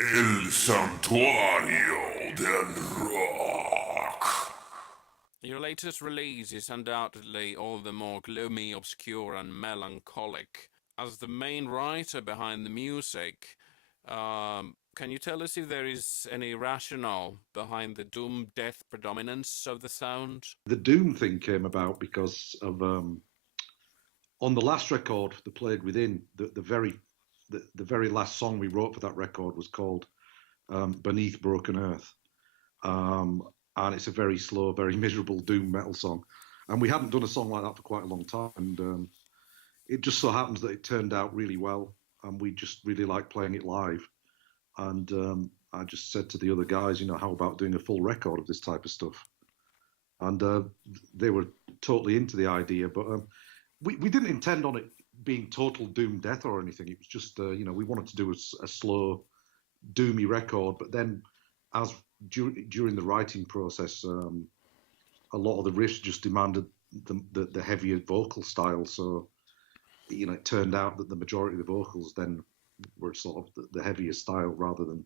El Santuario del Rock. Your latest release is undoubtedly all the more gloomy, obscure, and melancholic. As the main writer behind the music, can you tell us if there is any rationale behind the doom death predominance of the sound? The doom thing came about because of on the last record, The Plague Within, the very last song we wrote for that record was called Beneath Broken Earth. And it's a very slow, very miserable doom metal song. And we hadn't done a song like that for quite a long time. And it just so happens that it turned out really well. And we just really liked playing it live. And I just said to the other guys, how about doing a full record of this type of stuff? And they were totally into the idea. But we didn't intend on it being total doom death or anything. It was just, we wanted to do a slow, doomy record. But then during the writing process, a lot of the riffs just demanded the heavier vocal style. So, it turned out that the majority of the vocals then were sort of the heavier style rather than,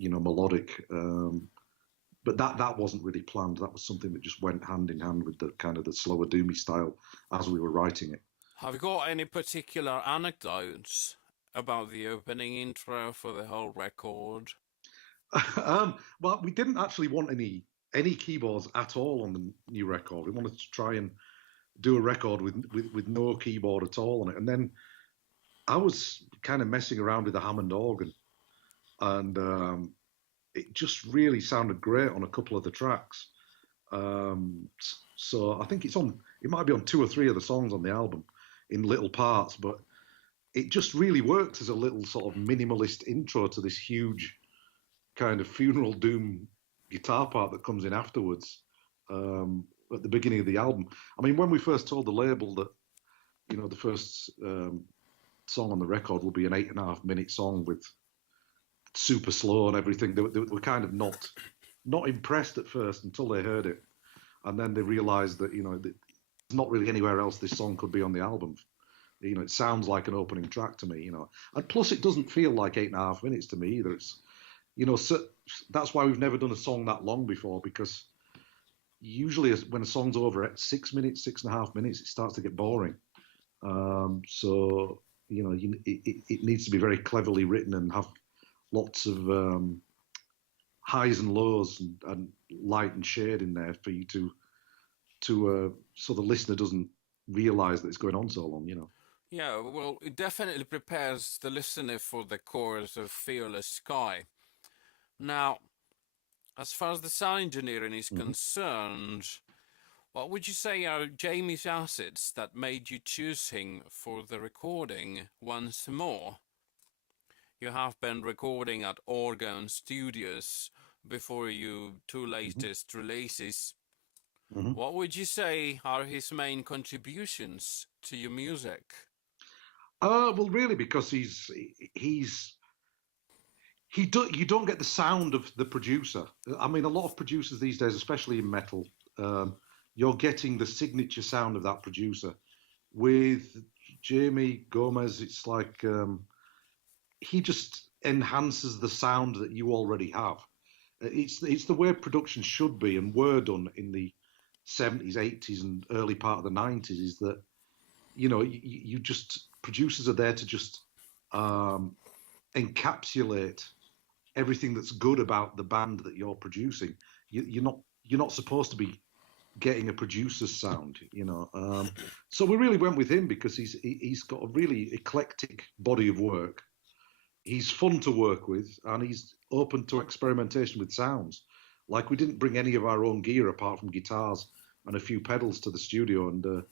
melodic. But that wasn't really planned. That was something that just went hand in hand with the kind of the slower, doomy style as we were writing it. Have you got any particular anecdotes about the opening intro for the whole record? Well, we didn't actually want any keyboards at all on the new record. We wanted to try and do a record with no keyboard at all on it. And then I was kind of messing around with the Hammond organ, and it just really sounded great on a couple of the tracks. So I think it might be on 2 or 3 of the songs on the album in little parts, but it just really worked as a little sort of minimalist intro to this huge kind of funeral doom guitar part that comes in afterwards at the beginning of the album. I mean, when we first told the label that, the first song on the record will be an 8.5 minute song with super slow and everything, they were kind of not impressed at first until they heard it. And then they realized that, there's not really anywhere else this song could be on the album. It sounds like an opening track to me, And plus it doesn't feel like 8.5 minutes to me either. It's, so that's why we've never done a song that long before, because usually when a song's over at 6 minutes, 6.5 minutes, it starts to get boring. So, it needs to be very cleverly written and have lots of highs and lows and light and shade in there for you to so the listener doesn't realize that it's going on so long, Yeah, well, it definitely prepares the listener for the chorus of Fearless Sky. Now, as far as the sound engineering is concerned, what would you say are Jamie's assets that made you choose him for the recording once more? You have been recording at Organ Studios before your 2 latest releases. What would you say are his main contributions to your music? Well, really, because you don't get the sound of the producer. I mean, a lot of producers these days, especially in metal, you're getting the signature sound of that producer. With Jamie Gomez, it's like he just enhances the sound that you already have. It's the way production should be and were done in the 70s, 80s, and early part of the 90s. Is that you just, producers are there to just encapsulate everything that's good about the band that you're producing. You're not supposed to be getting a producer's sound, So we really went with him because he's got a really eclectic body of work. He's fun to work with, and he's open to experimentation with sounds. Like, we didn't bring any of our own gear apart from guitars and a few pedals to the studio, and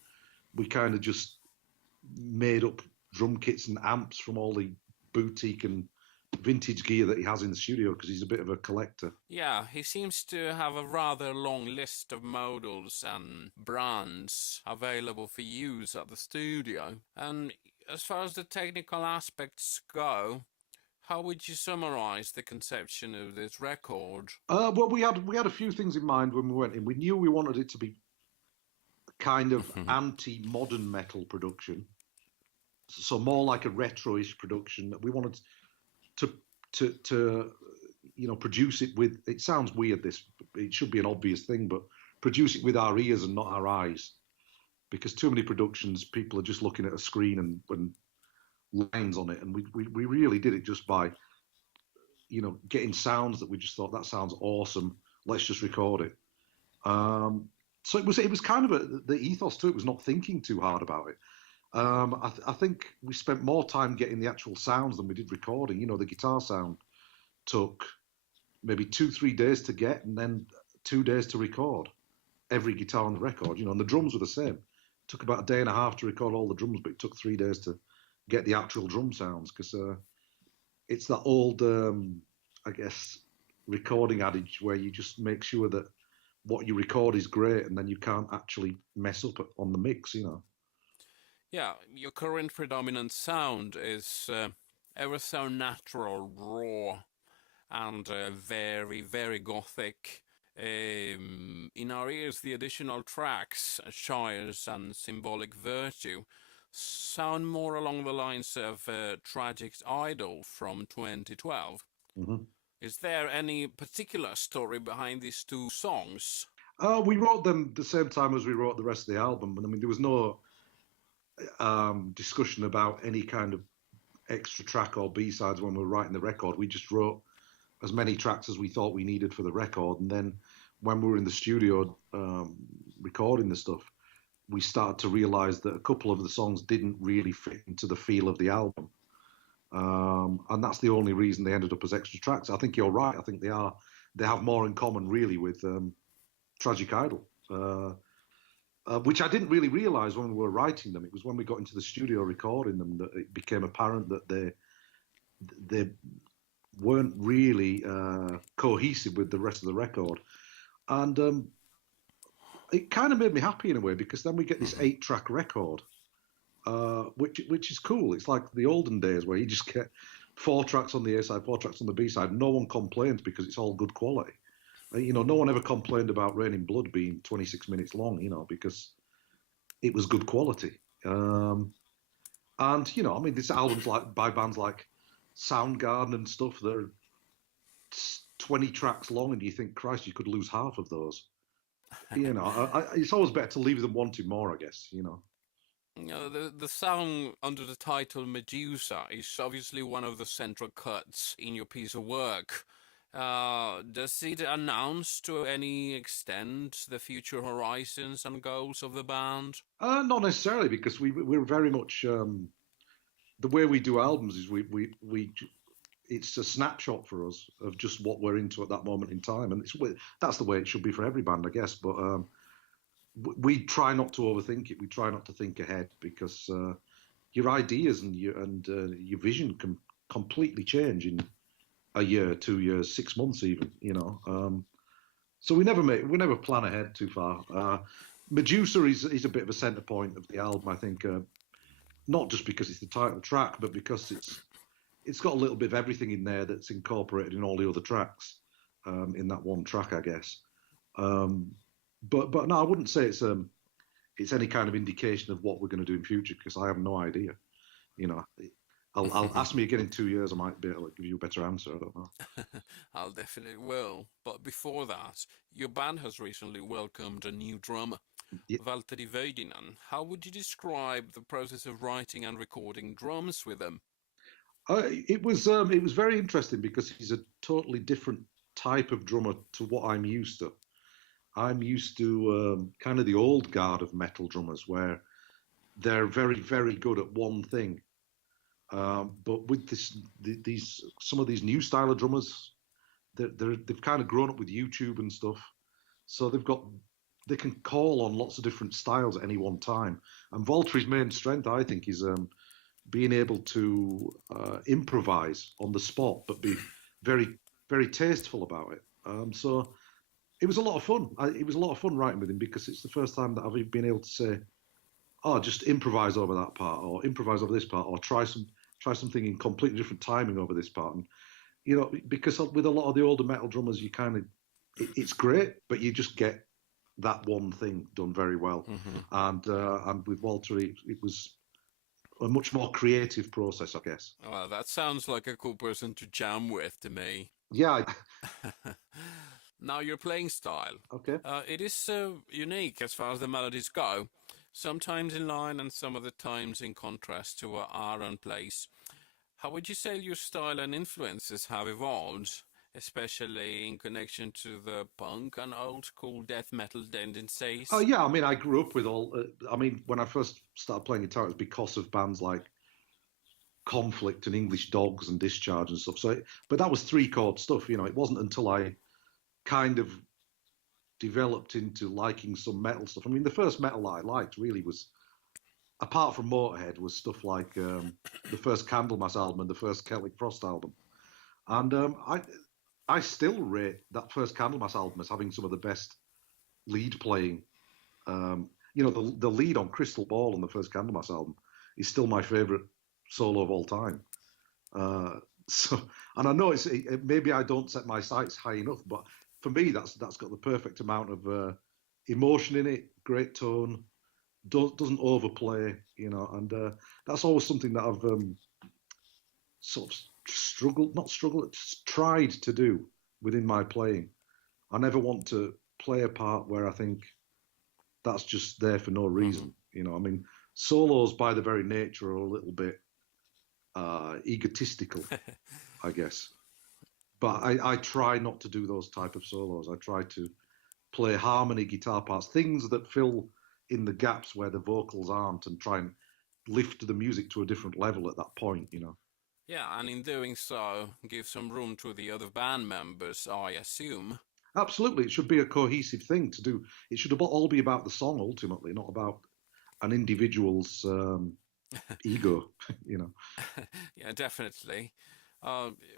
we kind of just made up drum kits and amps from all the boutique and vintage gear that he has in the studio, because he's a bit of a collector. Yeah, he seems to have a rather long list of models and brands available for use at the studio. And as far as the technical aspects go, how would you summarize the conception of this record? Well, we had a few things in mind when we went in. We knew we wanted it to be kind of anti-modern metal production, so more like a retro-ish production. We wanted to produce it with. It sounds weird. It should be an obvious thing, but produce it with our ears and not our eyes, because too many productions people are just looking at a screen and lines on it, and we really did it just by getting sounds that we just thought that sounds awesome. Let's just record it. So it was kind of the ethos to it was not thinking too hard about it. I think we spent more time getting the actual sounds than we did recording. The guitar sound took maybe 2-3 days to get, and then 2 days to record every guitar on the record. And the drums were the same. It took about a day and a half to record all the drums, but it took 3 days to get the actual drum sounds, because it's that old, I guess, recording adage where you just make sure that what you record is great, and then you can't actually mess up on the mix. Yeah, your current predominant sound is ever so natural, raw, and very, very gothic. In our ears, the additional tracks, Shires and Symbolic Virtue, sound more along the lines of Tragic's Idol from 2012. Mm-hmm. Is there any particular story behind these two songs? We wrote them the same time as we wrote the rest of the album. I mean, there was no discussion about any kind of extra track or B-sides when we were writing the record. We just wrote as many tracks as we thought we needed for the record. And then when we were in the studio recording the stuff, we started to realize that a couple of the songs didn't really fit into the feel of the album. And that's the only reason they ended up as extra tracks. I think you're right. I think they have more in common really with Tragic Idol, which I didn't really realize when we were writing them. It was when we got into the studio recording them that it became apparent that they weren't really cohesive with the rest of the record. And it kind of made me happy in a way, because then we get this 8-track record, which is cool. It's like the olden days where you just get 4 tracks on the A side, 4 tracks on the B side. No one complains because it's all good quality. No one ever complained about Raining Blood being 26 minutes long, because it was good quality. And I mean, this album's like by bands like Soundgarden and stuff. They're 20 tracks long, and you think, Christ, you could lose half of those. It's always better to leave them wanting more, I guess. The song under the title Medusa is obviously one of the central cuts in your piece of work. Does it announce to any extent the future horizons and goals of the band? Not necessarily, because we're very much the way we do albums is we it's a snapshot for us of just what we're into at that moment in time, and that's the way it should be for every band, I guess. But we try not to overthink it. We try not to think ahead, because your ideas and your vision can completely change in a year, 2 years, 6 months, even. So we never plan ahead too far. Medusa is a bit of a centre point of the album, I think. Not just because it's the title track, but because it's got a little bit of everything in there that's incorporated in all the other tracks in that one track, I guess. But no, I wouldn't say it's any kind of indication of what we're going to do in future, because I have no idea. I'll ask me again in 2 years. I might be able to give you a better answer. I don't know. I'll definitely will. But before that, your band has recently welcomed a new drummer, Valtteri Väyrynen. How would you describe the process of writing and recording drums with him? It was very interesting, because he's a totally different type of drummer to what I'm used to. I'm used to kind of the old guard of metal drummers, where they're very, very good at one thing. But with some of these new style of drummers, they've kind of grown up with YouTube and stuff, so they can call on lots of different styles at any one time. And Valtteri's main strength, I think, is being able to improvise on the spot, but be very, very tasteful about it. So it was a lot of fun. It was a lot of fun writing with him, because it's the first time that I've been able to say, "Oh, just improvise over that part, or improvise over this part, or try something in completely different timing over this part." And because with a lot of the older metal drummers, you kind of it's great, but you just get that one thing done very well. Mm-hmm. And with Valtteri, it was a much more creative process, I guess. Well, that sounds like a cool person to jam with to me. Yeah. Now, your playing style. Okay. It is unique as far as the melodies go, sometimes in line and some other times in contrast to what Aaron plays. How would you say your style and influences have evolved, especially in connection to the punk and old school death metal tendencies? Oh, yeah. I mean, I grew up with all. I mean, when I first started playing guitar, it was because of bands like Conflict and English Dogs and Discharge and stuff. So, but that was three chord stuff. You know, it wasn't until I kind of developed into liking some metal stuff. I mean, the first metal I liked really was, apart from Motorhead, was stuff like the first Candlemass album and the first Celtic Frost album. And I still rate that first Candlemass album as having some of the best lead playing. You know, the lead on Crystal Ball on the first Candlemass album is still my favourite solo of all time. So, and I know maybe I don't set my sights high enough, but for me, that's got the perfect amount of emotion in it, great tone, doesn't overplay, you know, and that's always something that I've sort of tried to do within my playing. I never want to play a part where I think that's just there for no reason, you know. I mean, solos by their very nature are a little bit egotistical, I guess. But I try not to do those type of solos. I try to play harmony guitar parts, things that fill in the gaps where the vocals aren't, and try and lift the music to a different level at that point, you know. Yeah, and in doing so, give some room to the other band members, I assume. Absolutely, it should be a cohesive thing to do. It should all be about the song ultimately, not about an individual's ego, you know. Yeah, definitely.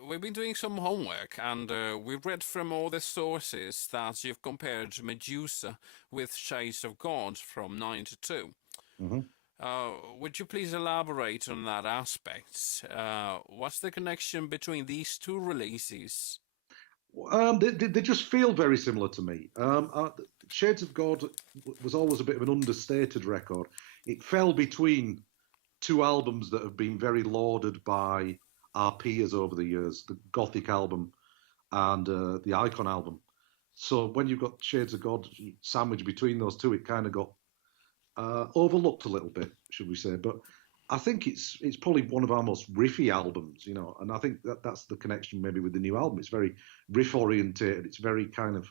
We've been doing some homework, and we've read from all the sources that you've compared Medusa with Shades of God from 92. Mm-hmm. Would you please elaborate on that aspect? What's the connection between these two releases? They just feel very similar to me. Shades of God was always a bit of an understated record. It fell between two albums that have been very lauded by our peers over the years, the Gothic album and the Icon album. So when you've got Shades of God sandwiched between those two, it kind of got overlooked a little bit, should we say. But I think it's probably one of our most riffy albums, you know, and I think that's the connection maybe with the new album. It's very riff orientated. It's very kind of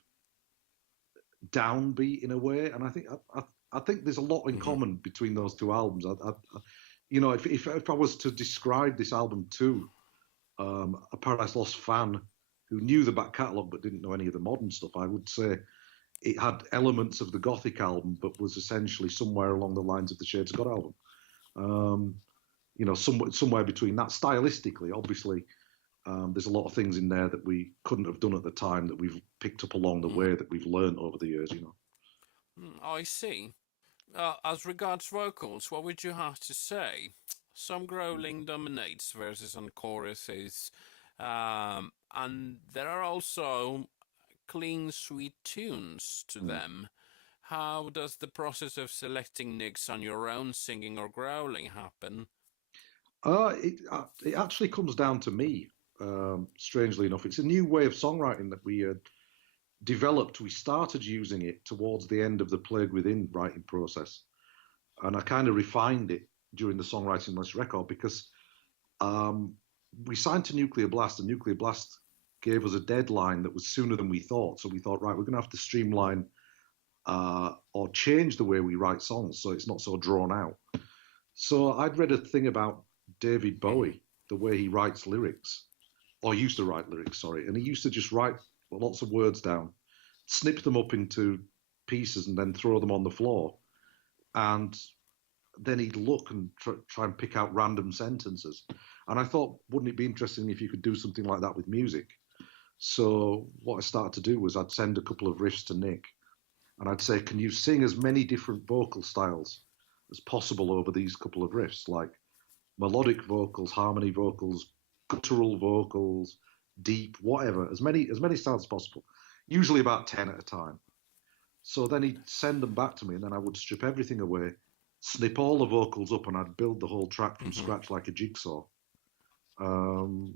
downbeat in a way, and I think there's a lot in common between those two albums. You know, if I was to describe this album to a Paradise Lost fan who knew the back catalogue but didn't know any of the modern stuff, I would say it had elements of the Gothic album, but was essentially somewhere along the lines of the Shades of God album. You know, somewhere between that. Stylistically, obviously, there's a lot of things in there that we couldn't have done at the time that we've picked up along the way that we've learned over the years, you know. I see. As regards vocals, what would you have to say? Some growling dominates verses and choruses, and there are also clean, sweet tunes to them. How does the process of selecting nicks on your own singing or growling happen? It actually comes down to me, strangely enough. It's a new way of songwriting that we developed. We started using it towards the end of the Plague Within writing process, and I kind of refined it during the songwriting of this record because we signed to Nuclear Blast, and Nuclear Blast gave us a deadline that was sooner than we thought. So we thought, right, we're going to have to streamline or change the way we write songs so it's not so drawn out. So I'd read a thing about David Bowie, the way he writes lyrics, or used to write lyrics, sorry, and he used to just write lots of words down, snip them up into pieces, and then throw them on the floor. And then he'd look and try and pick out random sentences. And I thought, wouldn't it be interesting if you could do something like that with music? So what I started to do was I'd send a couple of riffs to Nick, and I'd say, can you sing as many different vocal styles as possible over these couple of riffs, like melodic vocals, harmony vocals, guttural vocals, deep, whatever, as many styles as possible, usually about 10 at a time. So then he'd send them back to me, and then I would strip everything away, snip all the vocals up and I'd build the whole track from scratch like a jigsaw. And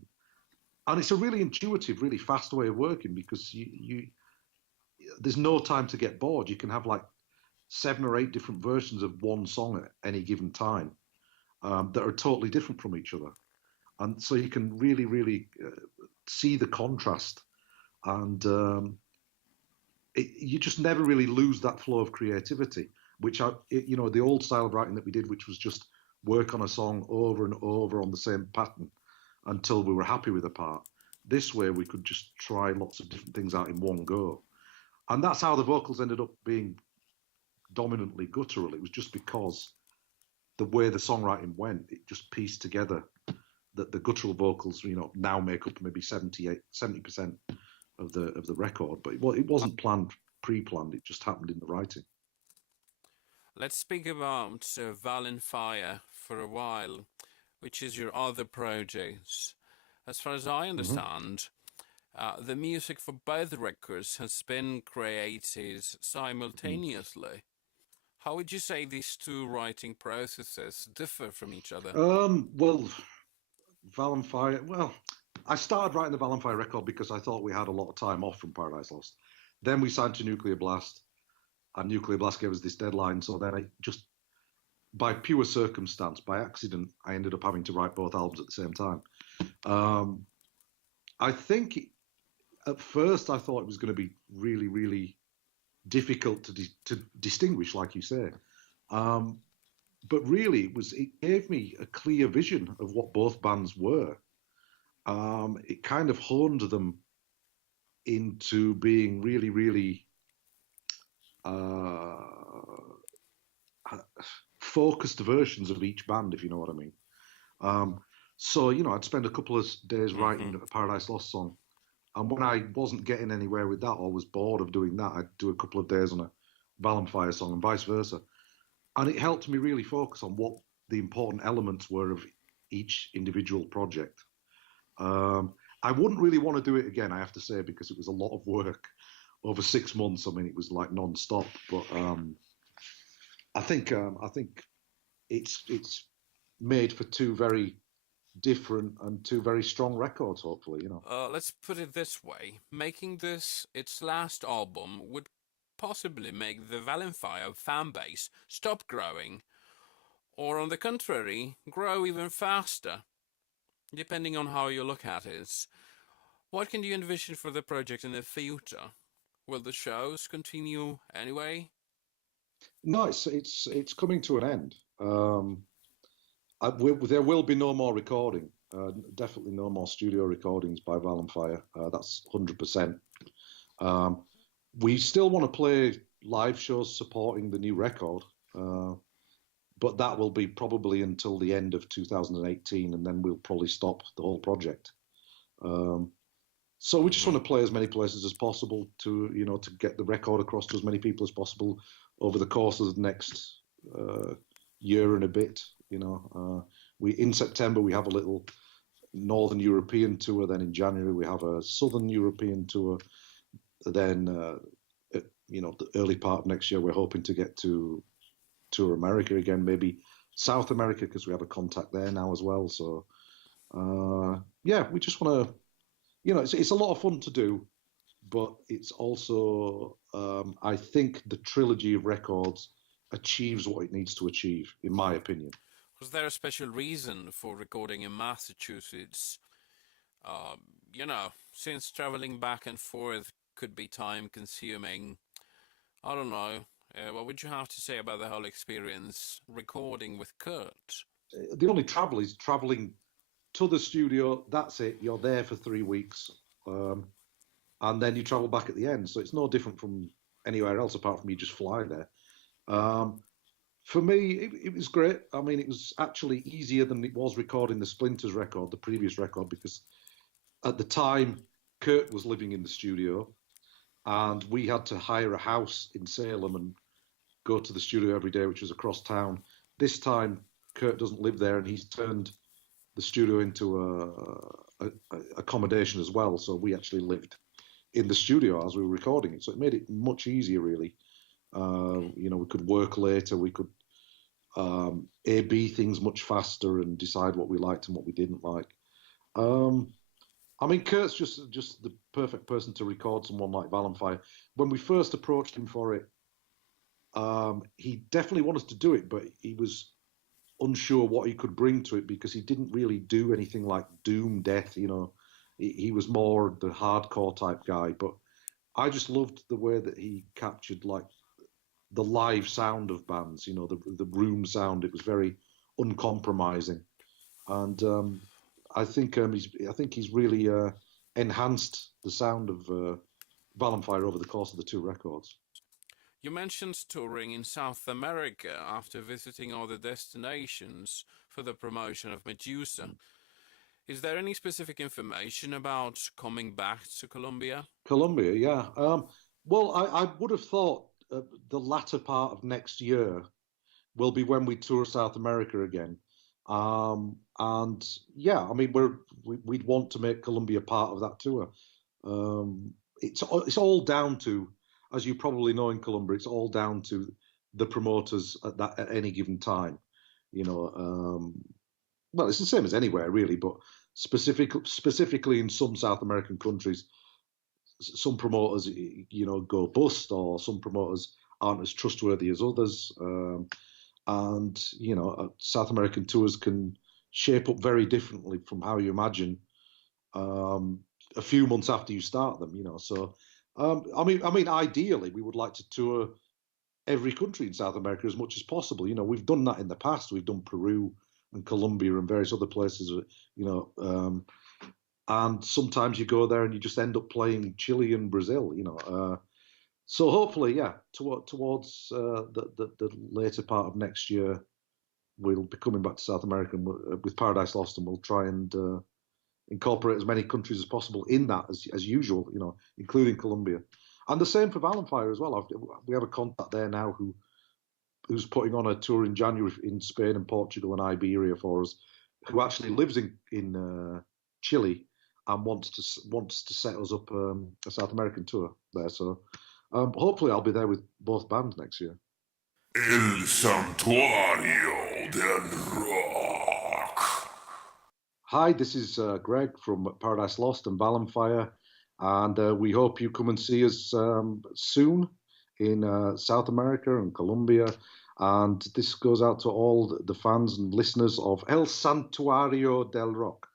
it's a really intuitive, really fast way of working because there's no time to get bored. You can have like 7 or 8 different versions of one song at any given time that are totally different from each other. And so you can really, really see the contrast. And you just never really lose that flow of creativity, which, the old style of writing that we did, which was just work on a song over and over on the same pattern until we were happy with the part. This way, we could just try lots of different things out in one go. And that's how the vocals ended up being dominantly guttural. It was just because the way the songwriting went, it just pieced together that the guttural vocals, now make up maybe 70% of the record. But it wasn't planned, pre-planned. It just happened in the writing. Let's speak about VALLENFYRE for a while, which is your other project. As far as I understand, the music for both records has been created simultaneously. How would you say these two writing processes differ from each other? Well, VALLENFYRE, I started writing the VALLENFYRE record because I thought we had a lot of time off from Paradise Lost. Then we signed to Nuclear Blast, and Nuclear Blast gave us this deadline. So then by pure circumstance, by accident, I ended up having to write both albums at the same time. I think at first I thought it was going to be really, really difficult to distinguish, like you say. But really, it gave me a clear vision of what both bands were. It kind of honed them into being really, really focused versions of each band, if you know what I mean. So, I'd spend a couple of days writing a Paradise Lost song. And when I wasn't getting anywhere with that or was bored of doing that, I'd do a couple of days on a VALLENFYRE song and vice versa. And it helped me really focus on what the important elements were of each individual project. I wouldn't really want to do it again, I have to say, because it was a lot of work over 6 months. I mean, it was like non-stop. But I think it's made for two very different and two very strong records, hopefully, Let's put it this way. Making this its last album would possibly make the VALLENFYRE fan base stop growing, or on the contrary, grow even faster, depending on how you look at it. What can you envision for the project in the future? Will the shows continue anyway? No, it's coming to an end. There will be no more recording. Definitely no more studio recordings by VALLENFYRE. That's 100%. We still want to play live shows supporting the new record, but that will be probably until the end of 2018, and then we'll probably stop the whole project. So we just want to play as many places as possible to get the record across to as many people as possible over the course of the next year and a bit. In September we have a little Northern European tour. Then in January we have a Southern European tour. Then the early part of next year we're hoping to get to tour America again, maybe South America, because we have a contact there now as well. So we just want to, it's a lot of fun to do, but it's also I think the trilogy of records achieves what it needs to achieve, in my opinion. Was there a special reason for recording in Massachusetts? Since traveling back and forth could be time consuming. I don't know. What would you have to say about the whole experience recording with Kurt? The only travel is traveling to the studio. That's it. You're there for 3 weeks. And then you travel back at the end. So it's no different from anywhere else apart from you just fly there. For me, it was great. I mean, it was actually easier than it was recording the Splinters record, the previous record, because at the time, Kurt was living in the studio and we had to hire a house in Salem and go to the studio every day, which was across town. This time, Kurt doesn't live there and he's turned the studio into a accommodation as well. So we actually lived in the studio as we were recording it. So it made it much easier, really. We could work later. We could A/B things much faster and decide what we liked and what we didn't like. I mean, Kurt's just the perfect person to record someone like VALLENFYRE. When we first approached him for it, he definitely wanted to do it, but he was unsure what he could bring to it because he didn't really do anything like doom death. You know, he was more the hardcore type guy. But I just loved the way that he captured like the live sound of bands. You know, the room sound. It was very uncompromising, and I think he's really enhanced the sound of VALLENFYRE over the course of the two records. You mentioned touring in South America after visiting other destinations for the promotion of Medusa. Is there any specific information about coming back to Colombia? Colombia, yeah. Well, I would have thought the latter part of next year will be when we tour South America again. And yeah, I mean, we'd want to make Colombia part of that tour. It's all down to, as you probably know in Colombia, it's all down to the promoters at any given time. You know, well, it's the same as anywhere really, but specifically in some South American countries, some promoters, you know, go bust, or some promoters aren't as trustworthy as others. And you know, South American tours can shape up very differently from how you imagine a few months after you start them. You know, so I mean, ideally, we would like to tour every country in South America as much as possible. You know, we've done that in the past. We've done Peru and Colombia and various other places. You know, and sometimes you go there and you just end up playing Chile and Brazil. You know. So hopefully, yeah, towards the later part of next year, we'll be coming back to South America with Paradise Lost, and we'll try and incorporate as many countries as possible in that as usual, you know, including Colombia. And the same for VALLENFYRE as well. We have a contact there now who's putting on a tour in January in Spain and Portugal and Iberia for us, who actually lives in Chile and wants to set us up a South American tour there. So. Hopefully I'll be there with both bands next year. El Santuario del Rock. Hi, this is Greg from Paradise Lost and VALLENFYRE, and we hope you come and see us soon in South America and Colombia. And this goes out to all the fans and listeners of El Santuario del Rock.